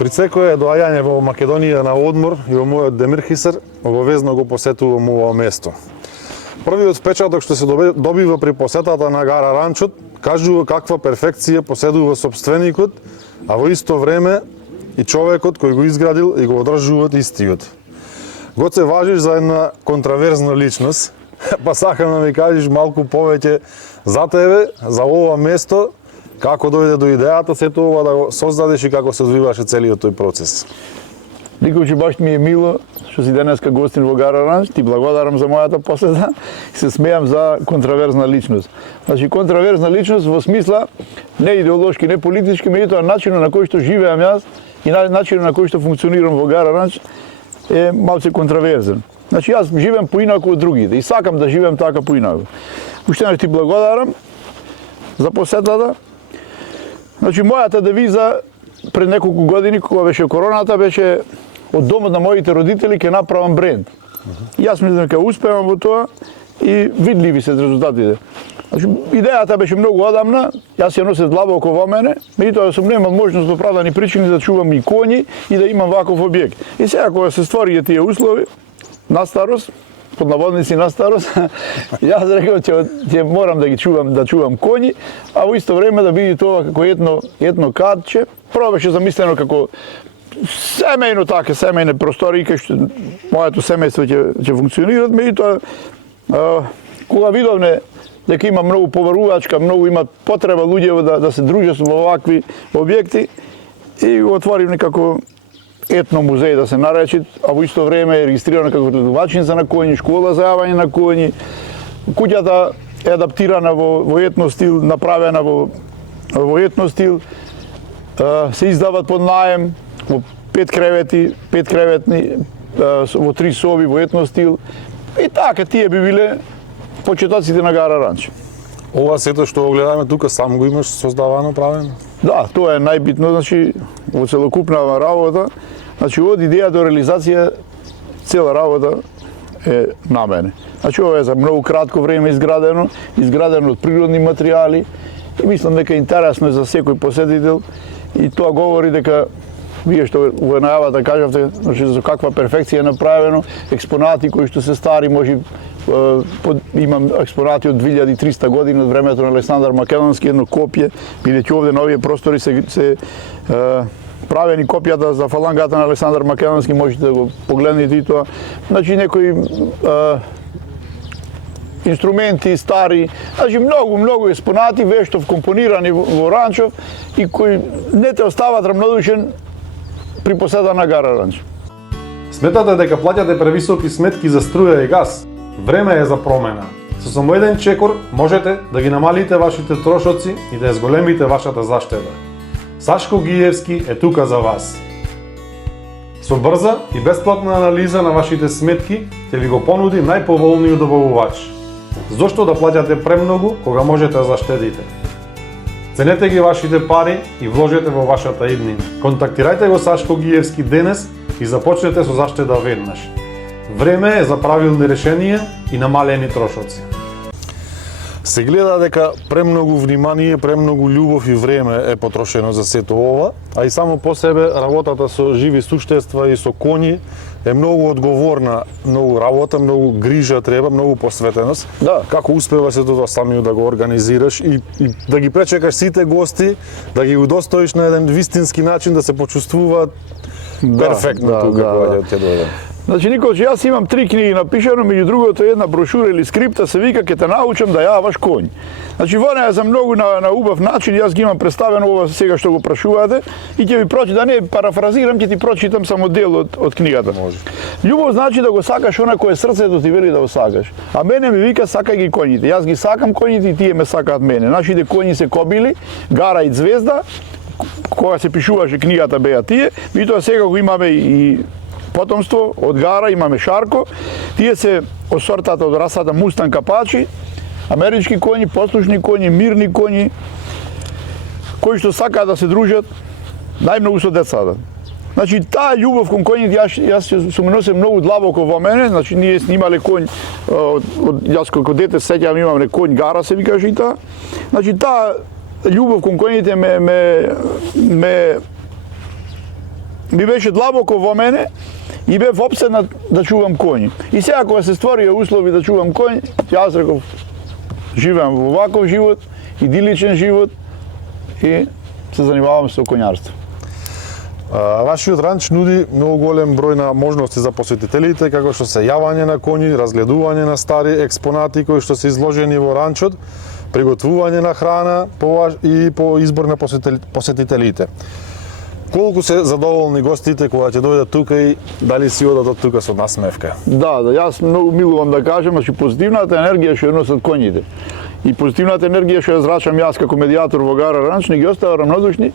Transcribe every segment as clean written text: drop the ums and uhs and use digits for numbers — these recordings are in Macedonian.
При секое доаѓање во Македонија на одмор и во мојот Демирхисар, обовезно го посетувам ова место. Првиот впечаток што се добива при посетата на гара Ранчот кажува каква перфекција поседува сопственикот, а во исто време и човекот кој го изградил и го одржуваат истиот. Гоце, важиш за една контраверзна личност, па сакам да ми кажеш малку повеќе за тебе, за ова место, како дојде до идејата сето ова да го создадеш и како се одвиваше целиот тој процес. Николче, баш ми е мило што си денеска гостин во гара Ранч, ти благодарам за мојата посета и се смеам за контраверзна личност. Значи, контраверзна личност во смисла не идеолошки, не политички, меѓутоа начинот на кој што живеам јас и начинот на кој што функционирам во гара Ранч е малце контраверзен. Значи, јас живеам поинаку од другите и сакам да живеам така поинаку. Уште еднаш ти благодарам за посетата. Значи, мојата девиза пред неколку години, кога беше короната, беше од домот на моите родители ќе направам бренд. Јас мислам дека успевам во тоа и видливи се резултатите. Значи, идејата беше многу одамна, јас ја носев длабоко во мене, меѓутоа сум немал можност по оправдани причини да чувам и коњи и да имам ваков објект. И сега кога се створија тие услови, на старост, под наводници на старост, јас реков ќе морам да ги чувам коњи, а во исто време да биде тоа како едно кадче. Прво беше замислено како семејно така, семејне простори, кај што моето семејство ќе функционираат, меѓутоа кога видовме дека има многу поварувачка, многу има потреба луѓе да се дружат во овакви објекти и го отворив некако етно музеј да се наречи, а во исто време е регистрирана како гледувачница на коњи, школа за јавање на коњи. Куќата е адаптирана во етно стил, направена во етно стил. Се издават под наем во 5 креветни, во 3 соби во етно стил. И така, тие би биле почетоците на гара Ранч. Ова сето што го гледаме тука, сам го имаш создавано, правено? Да, тоа е најбитно, значи, во целокупна работа. Значи, од идеја до реализација, цела работа е на мене. Значи, ова е за многу кратко време изградено од природни материјали и мислам дека интересно е за секој посетител и тоа говори дека вие што во најавата кажавте, значи, за каква перфекција е направено, експонати кои што се стари, може имам експонати од 2300 години од времето на Александар Македонски, едно копие, бидејќи овде на овие простори се правени копијата за фалангата на Александар Македонски, можете да го погледнете и тоа. Значи, некои инструменти стари, значи многу експонати вештов компонирани во Ранчов и кои не те остават рамнодушен при посета на гара Ранч. Сметате дека плаќате превисоки сметки за струја и газ? Време е за промена. Со само еден чекор можете да ги намалите вашите трошоци и да ја зголемите вашата заштеда. Сашко Гиевски е тука за вас. Со брза и бесплатна анализа на вашите сметки ќе ви го понуди најповолниот добавувач. Зошто да плаќате премногу кога можете да заштедите? Ценете ги вашите пари и вложете во вашата иднина. Контактирајте го Сашко Гиевски денес и започнете со заштеда веднаш. Време е за правилни решенија и намалени трошоци. Се гледа дека премногу внимание, премногу љубов и време е потрошено за сето ова, а и само по себе работата со живи суштества и со коњи е многу одговорна, многу работа, многу грижа треба, многу посветеност. Да. Како успева се тоа самиот да го организираш и да ги пречекаш сите гости, да ги удостоиш на еден вистински начин да се почувствуваат перфектно тука кога ќе дојдат. Значи, Николче, јас имам 3 книги напишано, меѓу другото една брошура или скрипта се вика "Ке те научам да јаваш коњ". Значи, во неја за многу на убав начин јас ги имам представено ова сега што го прашувате и ќе ви прочитам, да не парафразирам, ќе ти прочитам само дел од книгата. Може. Љубов значи да го сакаш она кое срцето ти вели да го сакаш. А мене ми вика сакај ги коњите. Јас ги сакам коњите и тие ме сакаат мене. Нашите коњи се Кобили, Гара и Звезда. Кога се пишуваше книгата беа тие, меѓутоа сега го имаме и потомство од Гара, имаме Шарко. Тие се од сортата од расата Мустанг Апачи, амерички коњи, послушни коњи, мирни коњи, кои што сакаат да се дружат најмногу со децата. Значи, таа љубов кон коњите јас сум носе многу длабоко во мене. Значи, ние снимале конј, јас како дете сеќавам имаме конј Гара се викаше и таа. Значи, таа љубов кон коњите ме ми беше длабоко во мене и бев опседнат да чувам коњи. И сега кога се створија услови да чувам коњи, јас реков, живеам во ваков живот, идиличен живот и се занимавам со коњарство. Вашиот ранч нуди многу голем број на можности за посетителите, како што се јавање на коњи, разгледување на стари експонати кои што се изложени во ранчот, приготвување на храна и по избор на посетителите. Колку се задоволни гостите кога ќе дојдат тука и дали си одат од тука со насмевка? Да, јас многу милувам да кажам, значи позитивната енергија што ја носат коњите и позитивната енергија што ја зрачам јас како медијатор во Гара Ранч, не ги оставам равнодушни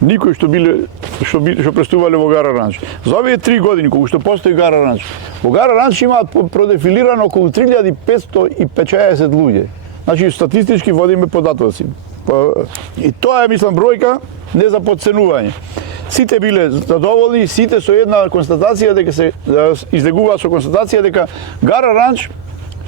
никој што престувале во Гара Ранч. За овие 3 години кога што постои Гара Ранч, во Гара Ранч имаат продефилирано околу 3550 луѓе. Значи статистички водиме податоци. И тоа е, мислам, бројка не за подценување. Сите биле задоволни, сите со една констатација дека се излегуваат со констатација дека Гара Ранч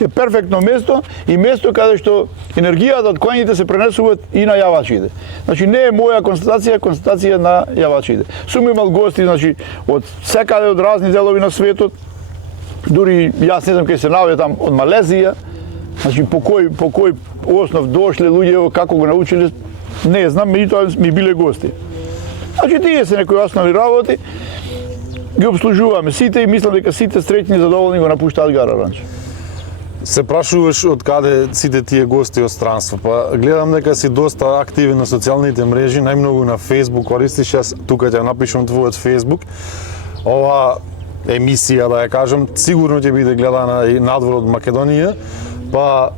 е перфектно место и место каде што енергијата од коњите се пренесуваат и на јавачите. Значи не е моја констатација на јавачите. Сум имал гости, значи од секаде од разни делови на светот. Дури јас не знам кај се наведам од Малезија. Значи по кој основ дошле луѓе, како го научиле, не знам, меѓутоа ми биле гости. Значи тие се некои основни работи, ги обслужуваме сите и мислам дека сите среќни и задоволни го напуштаат Гара Ранч. Се прашуваш од каде сите тие гости од странство, па гледам дека си доста активен на социјалните мрежи, најмногу на Facebook користиш, јас тука ќе напишам твојот Facebook. Ова емисија, да ја кажам, сигурно ќе биде гледана и надвор од Македонија, па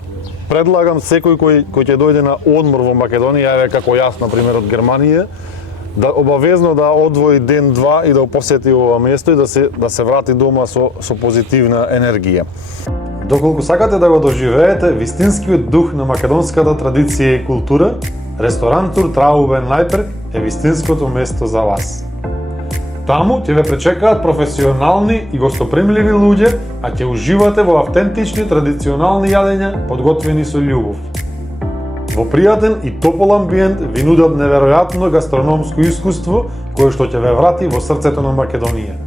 предлагам секој кој ќе дојде на одмор во Македонија, еве како јас, например, од Германија, да обавезно да одвои ден-два и да посети ова место и да се врати дома со позитивна енергија. Доколку сакате да го доживеете вистинскиот дух на македонската традиција и култура, ресторант Тур Траубен Најперк е вистинското место за вас. Таму ќе ве пречекаат професионални и гостопримливи луѓе, а ќе уживате во автентични традиционални јадења подготвени со љубов. Во пријатен и топол амбиент ви нудат неверојатно гастрономско искуство кое што ќе ве врати во срцето на Македонија.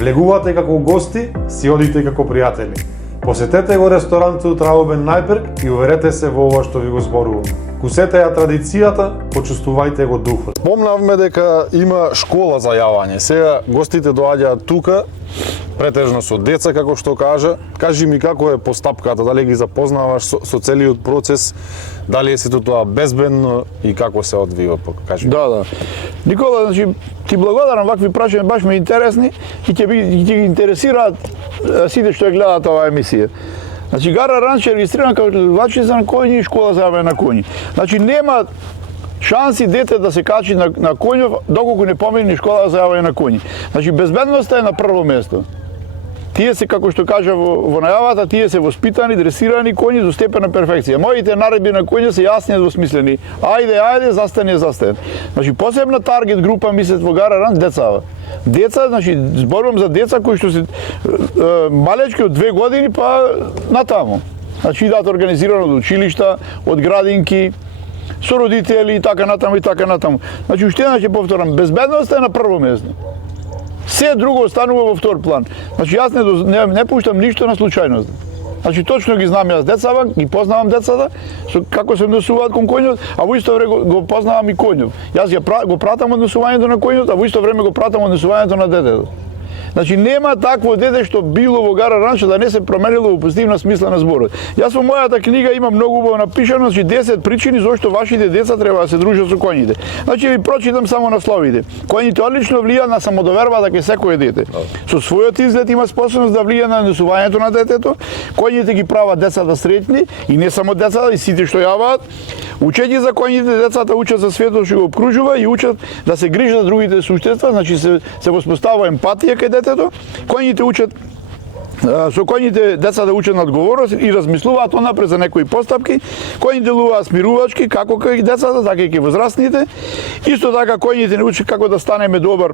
Влегувате како гости, си одите како пријатели. Посетете го ресторантот Траубен Најперк и уверете се во ова што ви го зборувам. Кусете ја традицијата, почувствувајте го духот. Помнавме дека има школа за јавање. Сега гостите доаѓаат тука, претежно со деца, како што кажа. Кажи ми како е постапката, дали ги запознаваш со целиот процес, дали е сето тоа безбедно и како се одвива, кажи. Да. Никола, значи, ти благодарам, вакви прашања баш ме интересни и ќе ги интересираат сите што ја гледаат оваа емисија. Значи Гара Ранч е регистриран како ловачница на коњи и школа за јавање на коњи. Значи нема шанси дете да се качи на коњов доколку не помине школа за јавање на коњи. Значи безбедноста е на прво место. Тие се, како што кажа во најавата, тие се воспитани, дресирани коњи до степен на перфекција. Моите наредби на коња се јасни и недвосмислени. Ајде, застани. Значи посебна таргет група мислат во Гара Ранч децава. Деца, значи зборувам за деца кои што се малечки од 2 години па натаму. Значи идат организирано од училишта, од градинки, со родители и така натаму. Значи уште еднаш ќе повторам, безбедноста е на прво место. Се друго останува во втор план. Значи јас не пуштам ништо на случајност. Значи точно ги знам јас децава, ги познавам децата, како се однесуваат кон коњот, а во исто време го познавам и коњот. Јас го пратам однесувањето на коњот, а во исто време го пратам однесувањето на детето. Значи нема такво дете што било во Гара Ранч да не се променило во позитивна смисла на зборот. Јас во мојата книга имам многу убаво напишано, значи 10 причини зошто вашите деца треба да се дружат со коњите. Значи ви прочитам само насловите. Коњите одлично влијаат на самодовербата кај секое дете. Со својот изглед има способност да влијае на однесувањето на детето. Коњите ги прават децата среќни и не само децата, и сите што јаваат. Учење за коњите, децата учат за светот што го обкружува и учат да се грижат за другите суштества, значи се воспоставува емпатија кај детето. Коњите учат со коњите децата учат на одговорност и размислуваат онапред за некои постапки. Коњите делуваат смирувачки како кај децата, така и кај возрастните. Исто така коњите не учат како да станеме добар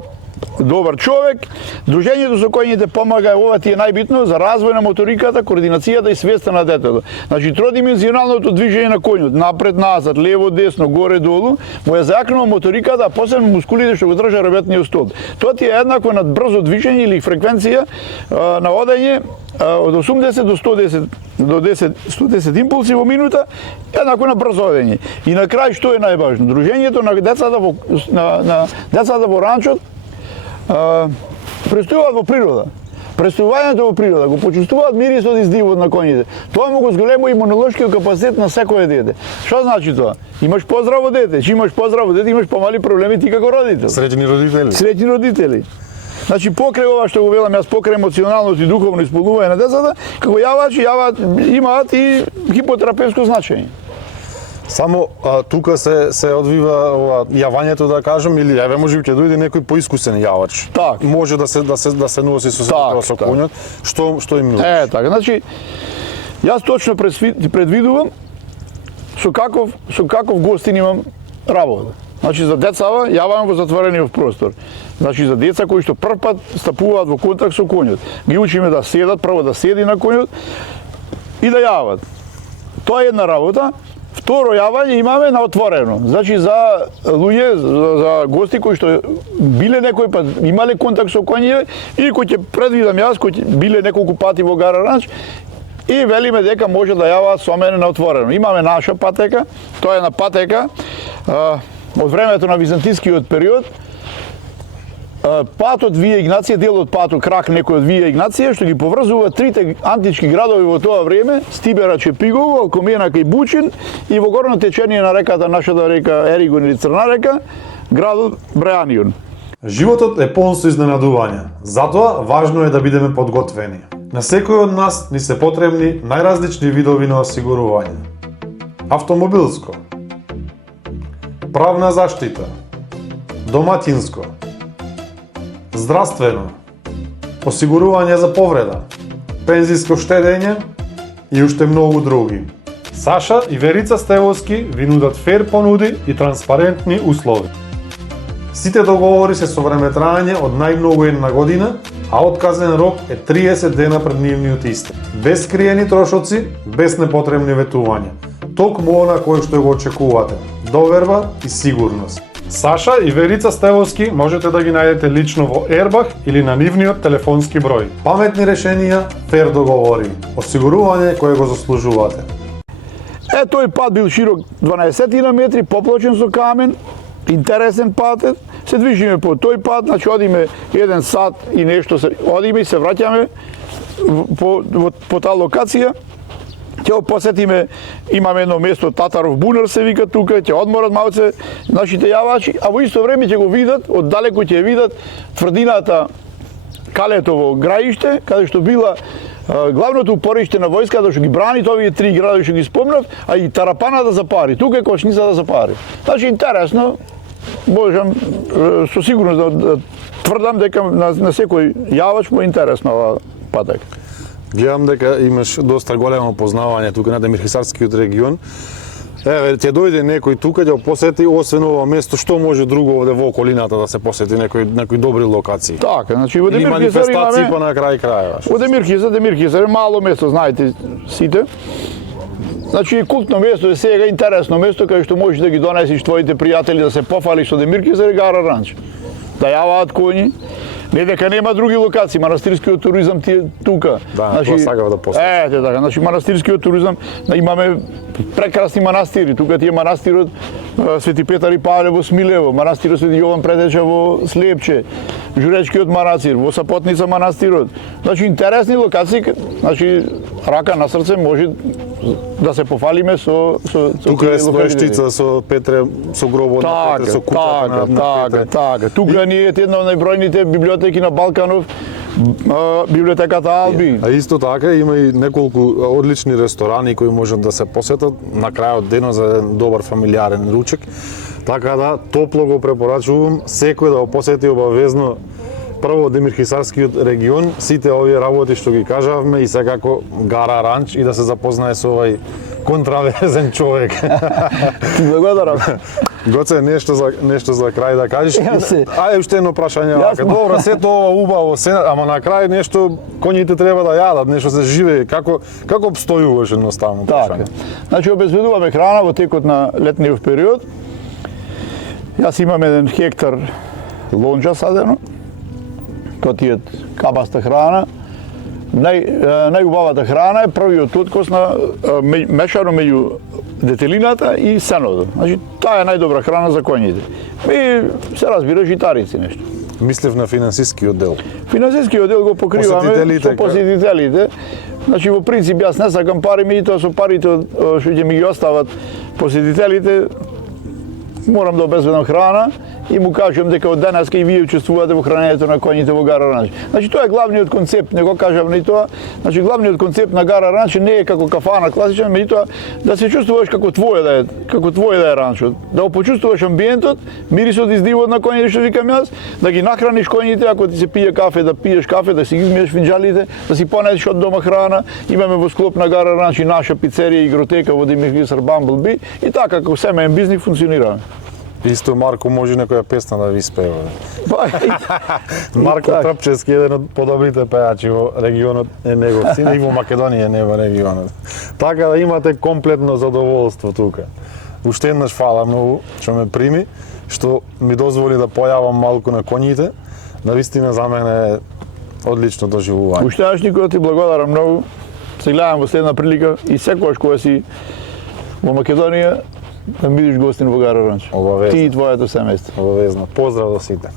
добар човек. Дружењето со коњите помага, ова ти е најбитно, за развој на моториката, координацијата и свеста на детето. Значи, тродимензионалното движење на коњот, напред, назад, лево, десно, горе, долу, му е зајакнува моториката, а посебно мускулите што го држа работниот столб. Тоа ти е еднакво на брзо движење или фреквенција на одење од 80 до 110 110 импулси во минута, еднакво на брзо одење. И на крај што е најважно? Дружењето на децата во ранчот престојуваат во природа. Престојувањето во природа, го почувствуваат мирисот и здивот на коњите. Тоа му го зголемува имунолошкиот капацитет на секое дете. Што значи тоа? Имаш поздраво дете, че имаш поздраво дете, имаш помали проблеми ти како родител. Среќни родители. Среќни родители. Значи, покрај ова што го велам јас, покрај емоционалното и духовно исполнување на децата, како јавачи имаат и хипотерапевско значење. Само тука се одвива ова јавањето, да кажем, или еве може ќе дојде некој поискусен јавач. Так. Може да се носи со коњот. Што им нудиш? Така, значи јас точно предвидувам со каков гостин имам работа. Значи за децава јавам во затворениот простор. Значи за деца кои што прв пат стапуваат во контакт со коњот. Ги учиме да седат, прво да седи на коњот и да јават. Тоа е една работа. Второ јавање имаме на отворено. Значи за луѓе, за гости кои што биле некој пат имале контакт со коњи и кои ќе предвидам јас, кои биле неколку пати во Гара Ранч и велиме дека може да јаваат со мене на отворено. Имаме наша патека, тоа е една патека од времето на византискиот период. Патот Вија Игнација, дел од патот крак некој од Вија Игнација, што ги поврзува трите антички градови во тоа време, Стибера, Чепигово, Алкоменака и Бучин, и во горно течение на реката, нашата река Еригон или Црна река, градот Бреанион. Животот е полн со изненадувања, затоа важно е да бидеме подготвени. На секој од нас ни се потребни најразлични видови на осигурување. Автомобилско, правна заштита, доматинско, здравствено, осигурување за повреда, пензиско штедење и уште многу други. Саша и Верица Стевовски ви нудат фер понуди и транспарентни услови. Сите договори се со времетраење од најмногу една година, а отказен рок е 30 дена пред нивниот истек. Без скриени трошоци, без непотребни ветувања. Токму она кое што го очекувате. Доверба и сигурност. Саша и Верица Стевовски можете да ги најдете лично во Ербах или на нивниот телефонски број. Паметни решенија, фер договори, осигурување кое го заслужувате. Тој пат бил широк 12 метри, поплочен со камен, интересен патет. Се движиме по тој пат, значи одиме 1 сат и нешто, одиме и се враќаме по таа локација. Ќе посетиме, имаме едно место, Татаров бунар се вика тука, ќе одморат малце нашите јавачи, а во исто време ќе го видат, оддалеку ќе видат тврдината Калетово граиште, каде што била главното упориште на војската што ги брани овие три градови што ги спомнав, а и Тарапаната за пари, тука е кошницата за пари. Значи интересно, можам со сигурност да тврдам дека на секој јавач му е интересна оваа патека. Гледам дека имаш доста големо познавање тука на Демирхисарскиот регион. Еве, ќе дојде некој тука ќе посети, освен ова место, што може друго овде во околината да се посети некои добри локации? Така, значи во Демирхисар манифестации па на крај крајeva. Во Демирхисар е мало место, знаете сите. Значи култно место е сега интересно место каде што можеш да ги донесиш твоите пријатели да се пофалиш со Демирхисар и Гара Ранч. Да јаваат коњи. Не дека нема други локации, манастирскиот туризам ти е тука. Да, значи, тоа сакав да посетам. Така, значи манастирскиот туризам, имаме прекрасни манастири. Тука ти е манастирот Свети Петар и Павле во Смилево, манастирот Свети Јован Предеча во Слепче, Журечкиот манастир, во Сапотница манастирот. Значи интересни локации, значи рака на срце може да се пофалиме со тука е Стоешчица со Петре, со гробот на Петре, со купата на Петре. Така. Тука ни е една од најбројните библиотеки на Балканов, библиотеката Алби. А исто така има и неколку одлични ресторани кои можат да се посетат на крајот денот за еден добар фамилиарен ручек. Така да топло го препорачувам секој да го посети обавезно прво Демирхисарскиот регион, сите овие работи што ги кажавме и секако Гара Ранч и да се запознае со овај контраверзен човек. Благодарам. Гоце, нешто за крај да кажеш. Ајде уште едно прашање. Добро, сето ова убаво, ама на крај нешто коњите треба да јадат, нешто се живее. Како обстојуваш едноставно Така. прашање? Значи обезбедуваме храна во текот на летниот период. Јас имам 1 хектар лонџа садено, кој кабаста храна. Најубавата храна е првиот откос на мешано меѓу детелината и сеното. Значи, таа е најдобра храна за коњите. И се разбира житарици нешто. Мислев на финансискиот дел. Финансискиот дел го покриваме со посетителите. Значи, во принцип, јас не сакам пари, меѓутоа со парите што ќе ми ги остават посетителите, морам да обезбедам храна и му кажам дека од денеска и вие учествувате во хранењето на коњите во Гара Ранч. Значи тоа е главниот концепт, не го кажам ни тоа. Значи главниот концепт на Гара Ранч не е како кафана класичен, меѓутоа да се чувствуваш како твој да е ранчот. Да го почувствуваш амбиентот, мирисот и здивот на коњите што викам јас, да ги нахраниш коњите, ако ти се пие кафе, да пиеш кафе, да си ги измиеш финџалите, да си понесеш од дома храна. Имаме во склоп на Гара Ранч и наша пицерија и игротека во Димитрисар Бамблби и така како семеен бизнис функционираме. Исто Марко може некоја песна да ви спева. Марко така. Трпчевски еден од подобрите пејачи во регионот е негов син и во Македонија не во регионот. Така да имате комплетно задоволство тука. Уште еднаш фала многу што ме прими, што ми дозволи да појавам малку на коњите. Навистина за мене е одлично доживување. Уште еднаш Никола ти благодарам многу. Се гледам во следна прилика и секогаш кога си во Македонија да бидеш гостин во Гара Ранч. Обавезно. Ти и твоето семејство. Обавезно. Поздрав до сите.